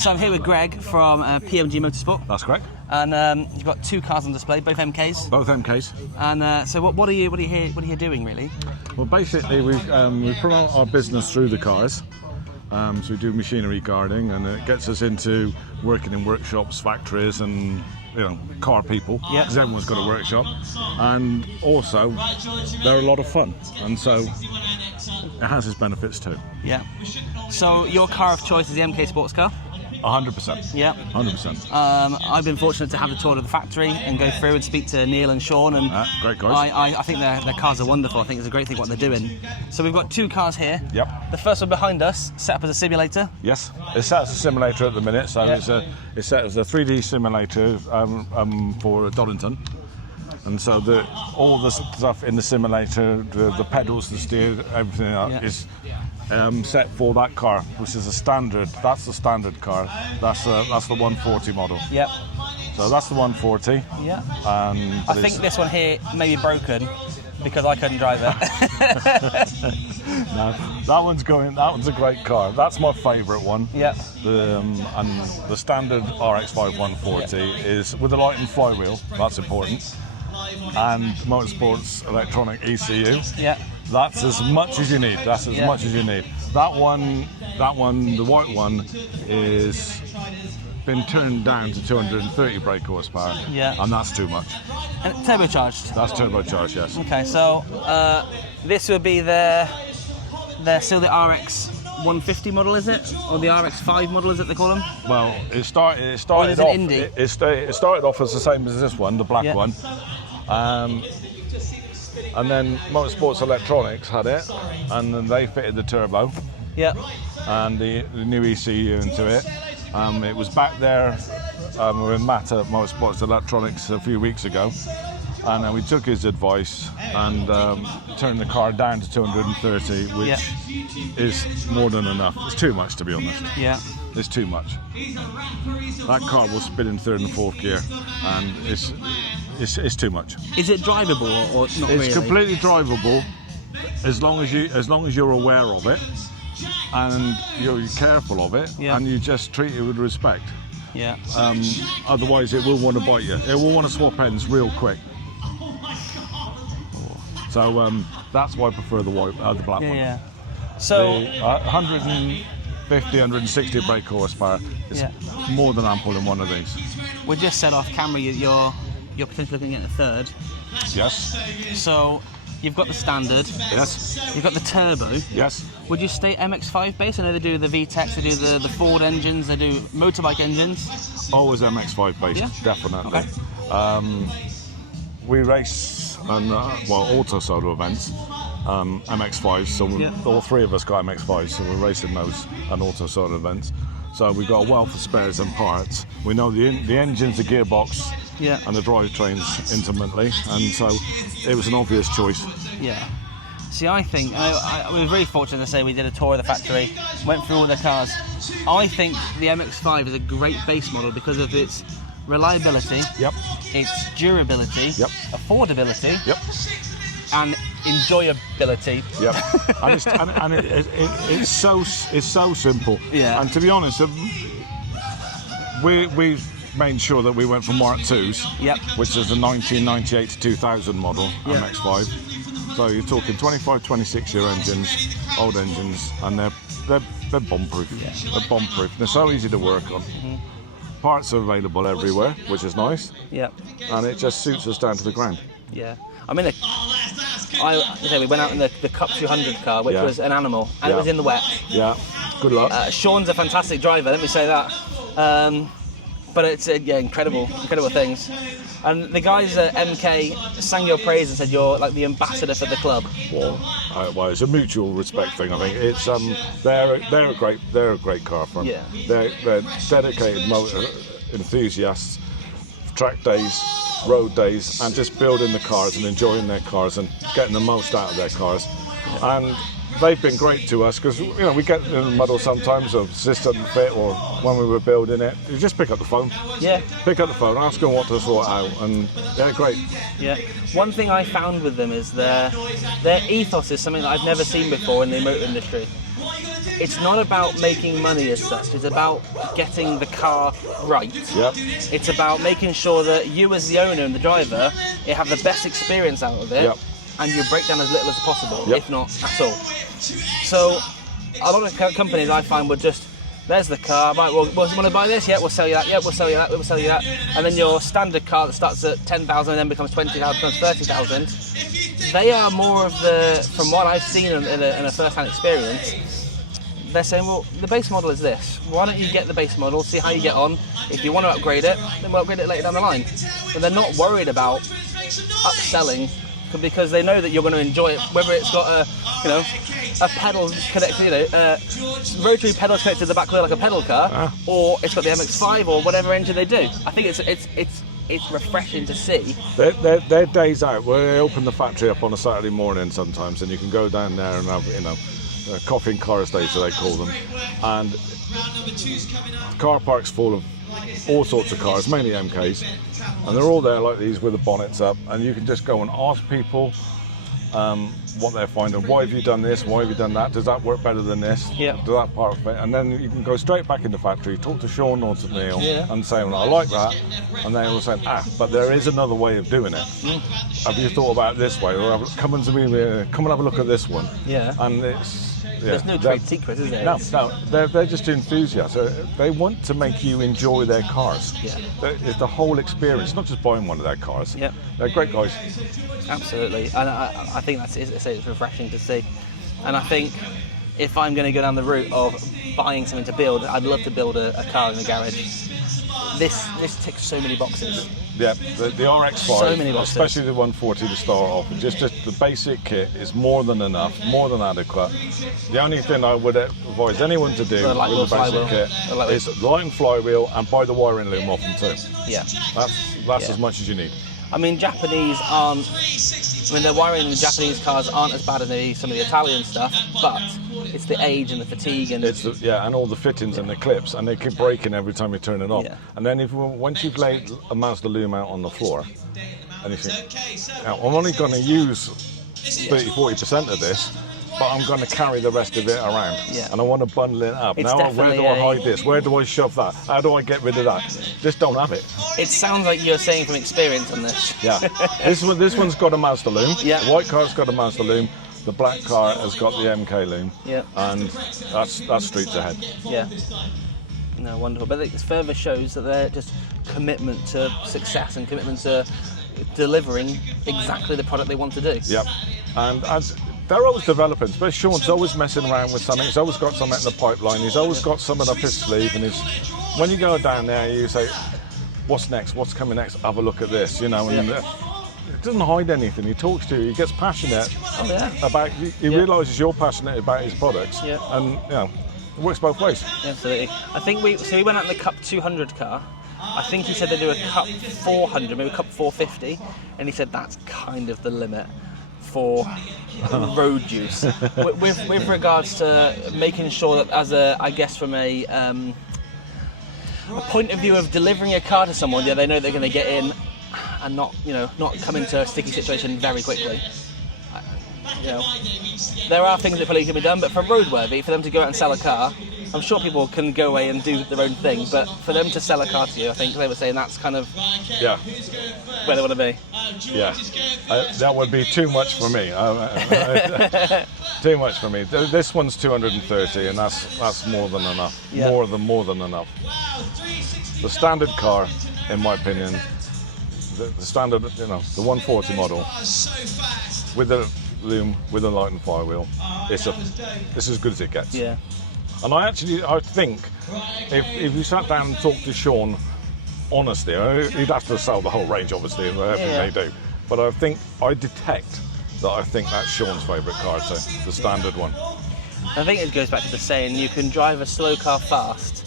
So I'm here with Greg from PMG Motorsport. That's correct. And you've got two cars on display, both MKs. Both MKs. And so what are you here doing really? Well, basically we promote our business through the cars. So we do machinery guarding, and it gets us into working in workshops, factories, and car people. Because everyone's got a workshop, and also they're a lot of fun, and so it has its benefits too. Yeah. So your car of choice is the MK sports car? 100%. Yeah. 100%. I've been fortunate to have the tour of the factory and go through and speak to Neil and Sean, and great guys. I think their cars are wonderful. I think it's a great thing what they're doing. So we've got two cars here. Yep. The first one behind us, set up as a simulator. Yes, it's set as a simulator at the minute, so it's set as a 3D simulator for Donington. And so all the stuff in the simulator, the pedals, the steer, everything is set for that car, which is a standard. That's the standard car. That's the 140 model. Yep. So that's the 140. Yeah. I think this one here may be broken because I couldn't drive it. No, that one's a great car. That's my favourite one. Yep. And the standard RX-5 140 is with the light and flywheel. That's important. And Motorsport's electronic ECU. Yeah. That's as much as you need. That's as much as you need. That one, the white one, is been turned down to 230 brake horsepower. Yeah. And that's too much. And turbocharged. That's turbocharged, yes. Okay, so this would be still the RX 150 model, is it, or the RX-5 model, is it they call them? Well, it started or is it off. Indy? It started off as the same as this one, the black one. And then Motorsports Electronics had it, and then they fitted the turbo. Yeah. And the new ECU into it. It was back there with Matt at Motorsports Electronics a few weeks ago, and then we took his advice and turned the car down to 230, which is more than enough. It's too much, to be honest. Yeah. It's too much. That car will spin in third and fourth gear, and it's too much. Is it drivable or not really? It's completely drivable as long as you're aware of it and you're careful of it, and you just treat it with respect. Yeah. Otherwise, it will want to bite you. It will want to swap ends real quick. So that's why I prefer the black one. Yeah. So the 150, 160 brake horsepower is more than ample in one of these. We just said off camera you're potentially looking at a third. Yes. So you've got the standard. Yes. You've got the turbo. Yes. Would you stay MX-5 base? I know they do the VTEC, they do the Ford engines, they do motorbike engines. Always MX-5 based, definitely. Okay. We race on auto solo events, MX-5s. So all three of us got MX-5s, so we're racing those and auto solo events. So we've got a wealth of spares and parts. We know the engines, the gearbox, and the drivetrains intimately, and so it was an obvious choice. Yeah. See, I think we were very fortunate to say we did a tour of the factory, went through all their cars. I think the MX-5 is a great base model because of its reliability, its durability, affordability, and enjoyability. And it's so simple. Yeah. And to be honest, we made sure that we went for Mark IIs, which is the 1998 to 2000 model MX-5. So you're talking 25, 26 year engines, old engines, and they're bomb-proof. They're bomb-proof. They're so easy to work on. Parts are available everywhere, which is nice. And it just suits us down to the ground. Yeah. I mean, we went out in the Cup 200 car, which was an animal, and it was in the wet. Yeah. Good luck. Sean's a fantastic driver, let me say that. But it's incredible things. And the guys at MK sang your praise and said you're like the ambassador for the club. Well, it's a mutual respect thing. I think it's they're a great car firm. Yeah. They're dedicated motor enthusiasts, track days, road days, and just building the cars and enjoying their cars and getting the most out of their cars. And they've been great to us because we get in the muddle sometimes of system fit or when we were building it. You just pick up the phone. Yeah. Pick up the phone, ask them what to sort out, and they're great. Yeah. One thing I found with them is their ethos is something that I've never seen before in the motor industry. it's not about making money as such. It's about getting the car right. Yep. It's about making sure that you as the owner and the driver, you have the best experience out of it, yep. and you break down as little as possible, yep. if not at all. So a lot of companies I find would just, there's the car, right, well, want to buy this? Yeah, we'll sell you that. Yeah, we'll sell you that. We'll sell you that. And then your standard car that starts at 10,000 and then becomes 20,000, becomes 30,000. They are more of the, from what I've seen in a first-hand experience, they're saying, well, the base model is this. Why don't you get the base model, see how you get on. If you want to upgrade it, then we'll upgrade it later down the line. But they're not worried about upselling because they know that you're going to enjoy it, whether it's got a pedal connected, rotary pedals connected to the back wheel like a pedal car, or it's got the MX-5 or whatever engine they do. I think it's refreshing to see. They're days out. We open the factory up on a Saturday morning sometimes, and you can go down there and have, coffee and car estates, they call them, and the car park's full of all sorts of cars, mainly MKs, and they're all there like these with the bonnets up, and you can just go and ask people what they're finding. Why have you done this? Why have you done that? Does that work better than this? Yeah. Does that part fit? And then you can go straight back in the factory, talk to Sean or to Neil, and say, well, I like that, and they will say, but there is another way of doing it. Have you thought about it this way? Or come and have a look at this one. Yeah. And it's. Yeah, there's no trade secret, is there? No, they're just enthusiasts. They want to make you enjoy their cars. Yeah. It's the whole experience, not just buying one of their cars. Yeah. They're great guys. Absolutely, and I think it's refreshing to see. And I think if I'm going to go down the route of buying something to build, I'd love to build a car in the garage. This ticks so many boxes. Yeah, the RX-5, so many boxes. Especially the 140 to start off, just the basic kit is more than enough, more than adequate. The only thing I would advise anyone to do with the basic kit is light and flywheel and buy the wiring loom off them too. Yeah. That's as much as you need. I mean, the wiring in the Japanese cars aren't as bad as some of the Italian stuff, but it's the age and the fatigue and and all the fittings and the clips, and they keep breaking every time you turn it off. Yeah. And then once you've laid a Mazda loom out on the floor, and you think, I'm only going to use 30-40% of this, but I'm going to carry the rest of it around, and I want to bundle it up. Now, where do I hide this? Where do I shove that? How do I get rid of that? Just don't have it. It sounds like you're saying from experience on this. Yeah, this one's got a Mazda loom. Yeah. The white car's got a Mazda loom. The black car has got the MK loom. Yeah. And that's streets ahead. Yeah. No, wonderful. But it further shows that they're just commitment to success and commitment to delivering exactly the product they want to do. Yep. And they're always developing, but Sean's always messing around with something. He's always got something in the pipeline. He's always got something up his sleeve. And when you go down there, you say, what's next? What's coming next? Have a look at this, And it doesn't hide anything. He talks to you. He gets passionate about. He realises you're passionate about his products, and it works both ways. Absolutely. I think we went out in the Cup 200 car. I think he said they do a Cup 400, maybe a Cup 450, and he said that's kind of the limit for road use. with regards to making sure that, I guess from a point of view of delivering a car to someone, they know they're going to get in and not come into a sticky situation very quickly. There are things that probably can be done, but for roadworthy, for them to go out and sell a car, I'm sure people can go away and do their own thing, but for them to sell a car to you, I think they were saying that's kind of where they want to be. Yeah, that would be too much for me. Too much for me. This one's 230, and that's more than enough. Yeah. More than enough. The standard car, in my opinion, the standard, the 140 model, with the loom, with the light and flywheel, it's as good as it gets. Yeah. And I think if you sat down and talked to Sean honestly, he'd have to sell the whole range, obviously, and everything they do. But I think that's Sean's favourite car too, the standard one. I think it goes back to the saying, you can drive a slow car fast.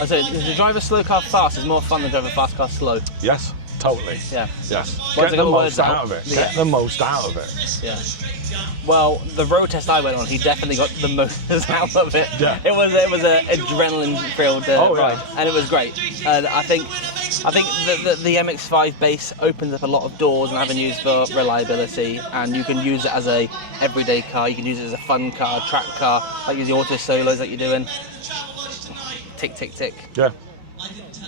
I said, to drive a slow car fast is more fun than drive a fast car slow. Yes, totally. Yeah. Yes. Get the most out of it. Get the most out of it. Yeah. Well, the road test I went on, he definitely got the most out of it. Yeah. It was an adrenaline-filled ride, and it was great. And I think I think the MX-5 base opens up a lot of doors and avenues for reliability, and you can use it as a everyday car. You can use it as a fun car, track car, like the auto solos that you're doing. Tick, tick, tick. Yeah,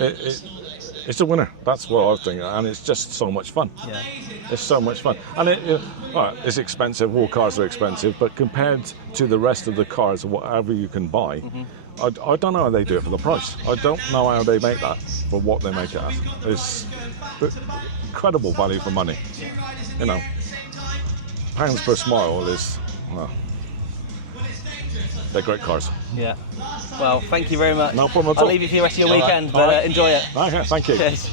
it's a winner. That's what I think, and it's just so much fun. Yeah, it's so much fun, and it's expensive. All cars are expensive, but compared to the rest of the cars, whatever you can buy. I don't know how they do it for the price. I don't know how they make that for what they make it at. It's incredible value for money. You know, pounds per smile is, well, they're great cars. Yeah. Well, thank you very much. No problem at I'll all. leave you for the rest of your All weekend, right. but enjoy it. Okay, thank you. Cheers.